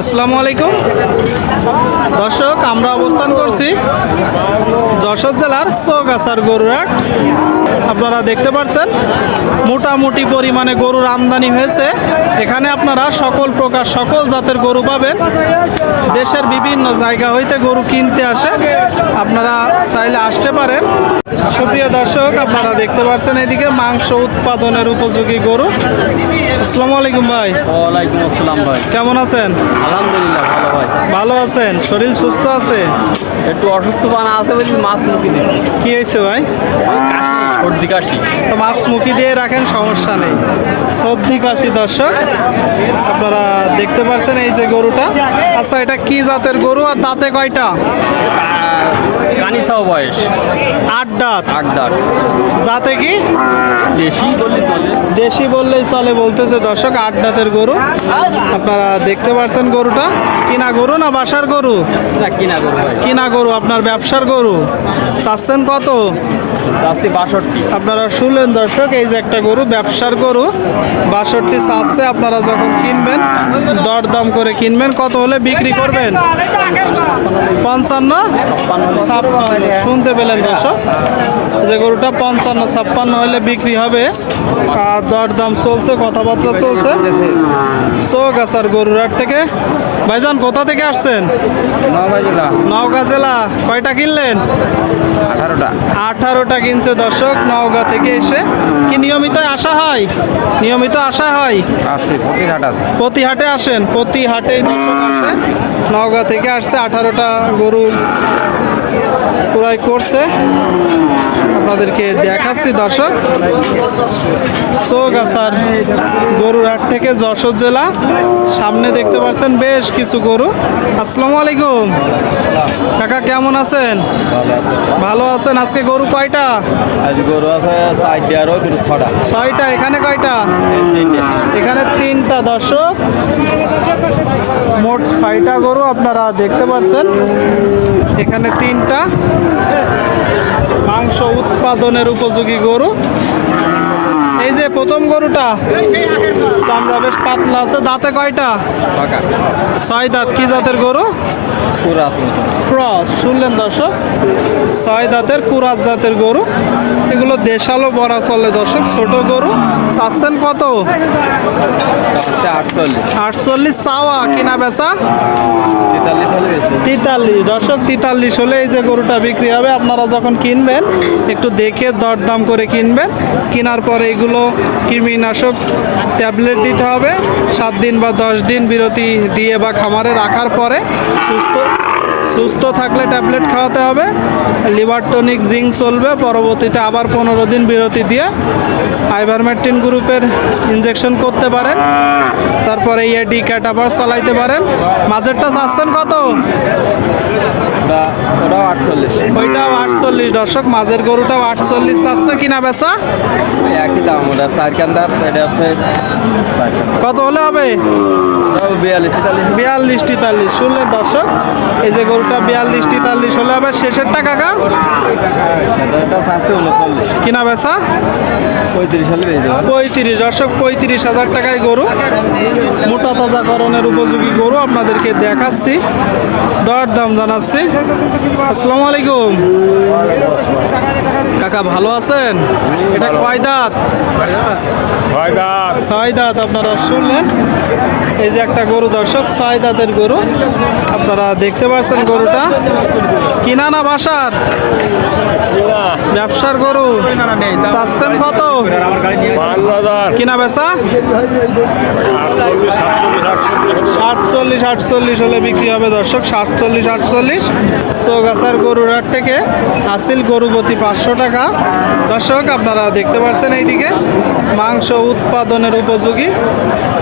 আসসালামু আলাইকুম দর্শক, আমরা অবস্থান করছি যশোর জেলার চৌগাছার গরুর হাট। আপনারা দেখতে পাচ্ছেন মোটামুটি পরিমাণে গরুর আমদানি হয়েছে। এখানে আপনারা সকল প্রকার সকল জাতের গরু পাবেন। দেশের বিভিন্ন জায়গা হইতে গরু কিনতে আসে, আপনারা চাইলে আসতে পারেন। সুপ্রিয় দর্শক, আপনারা দেখতে পাচ্ছেন এদিকে মাংস উৎপাদনের উপযোগী গরু। আসসালামু আলাইকুম ভাই। ওয়ালাইকুম আসসালাম ভাই। কেমন আছেন? আলহামদুলিল্লাহ ভালো ভাই। ভালো আছেন? শরীর সুস্থ আছে? একটু অসুস্থ বানা আছে বলে মাছ মুখি দিয়েছি। কি হয়েছে ভাই? কাশি, সর্দি কাশি। তো মাছ মুখি দিয়ে রাখেন, সমস্যা নেই। সর্দি কাশি দর্শক আপনারা দেখতে পাচ্ছেন এই যে গরুটা। আচ্ছা, এটা কি জাতের গরু আর দাঁতে কয়টা? কানিসাও বয়স 8 দাঁত। 8 দাঁত। জাতে কি? দেশি বললে চলে। দেশি বললেই চলে বলতেছে দর্শক। 8 দাঁতের গরু আপনারা দেখতে পাচ্ছেন। গরুটা কিনা গরু না বাসার গরু? না, কিনা গরু ভাই। কিনা গরু, আপনার ব্যবসার গরু। চাচ্ছেন কত? চাচ্ছি 62। আপনারা শুনলেন দর্শক, এই যে একটা গরু, ব্যবসার গরু, 62 চাচ্ছে। আপনারা যখন কিনবেন দরদাম করে কিনবেন। কত হলে বিক্রি করবেন? 55, 56। শুনতে পেলেন দর্শক, যে গরুটা 55, 56 হলে বিক্রি হবে। আর দরদাম চলছে, কথাবার্তা চলছে চৌগাছার গরুর হাট থেকে। ভাইজান কোথা থেকে আসছেন? নওগাঁ জেলা। কয়টা কিনলেন? 18টা। 18টা কিনছে দর্শক নওগাঁ থেকে এসে। কি নিয়মিত আসা হয়? নিয়মিত আসা হয়? আছে, প্রতিঘাট আছে। প্রতি হাটে আসেন? প্রতি হাটেই দর্শক আসে। নওগাঁ থেকে আসছে, 18টা গরু ক্রয় করছে। আপনাদেরকে দেখাচ্ছি দর্শক, চৌগাছার গরুর হাট থেকে যশোর জেলা। সামনে দেখতে পাচ্ছেন বেশ কিছু গরু। আসসালামু আলাইকুম কাকা, কেমন আছেন? ভালো আছেন। আজকে গরু কয়টা? আজ গরু আছে 4টা আর 6টা। 6টা। এখানে কয়টা? এখানে 3টা দর্শক। মোট 6টা গরু আপনারা দেখতে পাচ্ছেন। এখানে 3টা মাংস উৎপাদনের উপযোগী গরু। এই যে প্রথম গরুটা, চামড়া বেশ পাতলা আছে। দাঁতে কয়টা? 6 দাঁত। কি জাতের গরু? ক্রস। শুনলেন দর্শক, 6 দাঁতের কুরাস জাতের গরু। এগুলো দেশালো বড়া চলে দর্শক, ছোট গরু। চাচ্ছেন কত? 48 চাওয়া, কিনা বেচা 43 দর্শক। 43 হলে এই যে গরুটা বিক্রি হবে। আপনারা যখন কিনবেন একটু দেখে দরদাম করে কিনবেন। কেনার পরে এগুলো কৃমিনাশক ট্যাবলেট দিতে হবে। 7 দিন বা 10 দিন বিরতি দিয়ে বা খামারে রাখার পরে সুস্থ থাকলে ট্যাবলেট খাওয়াতে হবে। লিভার টনিক, জিঙ্ক চলবে। পরবর্তীতে আবার 15 দিন বিরতি দিয়ে আইভারমেকটিন গ্রুপের ইনজেকশন করতে পারেন। তারপরে এডি ক্যাটাবার চালাইতে পারেন। মাঝেরটা চাচ্ছেন কত? ওইটাও 48 দর্শক। মাঝের গরুটাও 48 চাচ্ছে। কিনা বেচা একই দাম। ওটা 4 কান্দার, এটা আছে কত হলে হবে? 42 43। শুনলেন দর্শক, এই যে গরুটা 42 43 হলে হবে। শেষেরটা কাকা? কিনা বেচা 35 দর্শক। 35,000 টাকায় গরু। মোটা তাজাকরণের উপযোগী গরু আপনাদেরকে দেখাচ্ছি, দরদাম জানাচ্ছি। আসসালামু আলাইকুম কাকা, ভালো আছেন? এটা কয় দাঁত? 6 দাঁত। আপনারা শুনলেন, এই যে একটা গরু দর্শক, 6 দাঁতের গরু। আপনারা দেখতে পাচ্ছেন গরুটা কিনা না বাসার? ব্যবসার গরু। চাচ্ছেন কত? কিনা বেচা 47 48 হলে বিক্রি হবে দর্শক। 47 48। চৌগাছার গরুর হাট থেকে আসিল গরু প্রতি 500 টাকা দর্শক। আপনারা দেখতে পাচ্ছেন এইদিকে মাংস উৎপাদনের উপযোগী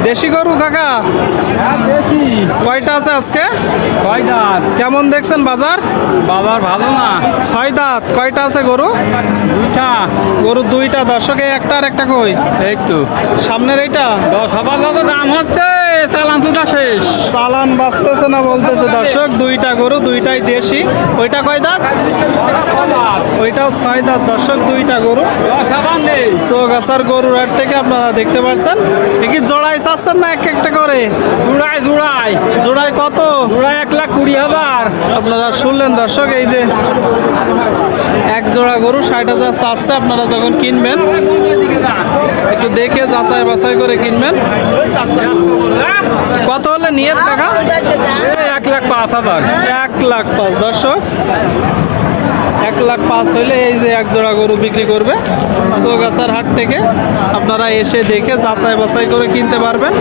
দেশি গরু। কাকা কয়টা আছে আজকে? 6 দাঁত। কেমন দেখছেন বাজার? বাজার ভালো না। 6 দাঁত। কয়টা আছে গরু? 2টা। গরু 2টা দর্শক। এই একটা আর একটা কই? এই তো সামনের এইটা। সবার দাম হচ্ছে চালান তো শেষ। চালান বাঁচতেছে না বলতেছে দর্শক। দুইটা গরু, দুইটাই দেশি। ওইটা কয় দাঁত? ওইটাও 6 দাঁত দর্শক। দুইটা গরু চৌগাছার গরুর হাট থেকে আপনারা দেখতে পাচ্ছেন। এ কি জোড়ায় চাচ্ছেন না এক একটা করে? জোড়ায় জোড়ায় জোড়ায় কত? জোড়ায় 1,20,000। আপনারা শুনলেন দর্শক, এই যে এক জোড়া গরু 60,000 চাচ্ছে। আপনারা যখন কিনবেন একটু দেখে যাচাই বাছাই করে কিনবেন। কত হলে নিয়ত টাকা? 1,05,000। 1,05,000 দর্শক। 1,05,000 হইলে এই যে এক জোড়া গরু বিক্রি করবে চৌগাছার হাট থেকে। আপনারা এসে দেখে যাচাই বাছাই করে কিনতে পারবেন।